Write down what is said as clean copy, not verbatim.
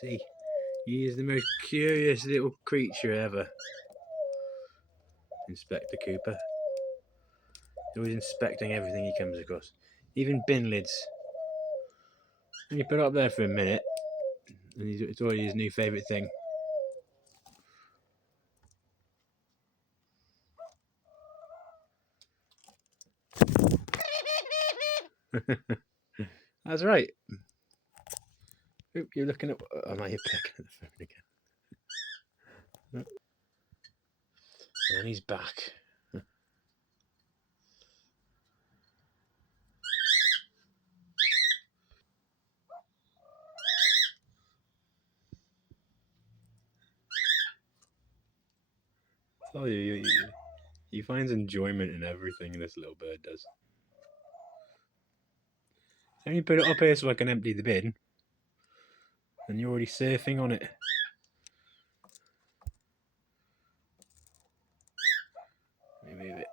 See, he is the most curious little creature ever. Inspector Koopa. He's always inspecting everything he comes across. Even bin lids. And you put it up there for a minute, and it's already his new favourite thing. That's right. Oop, you're looking at. Oh, now you're picking at the phone again. And he's back. Oh, he finds enjoyment in everything this little bird does. Let me put it up here so I can empty the bin. And you're already surfing on it. Let me move it.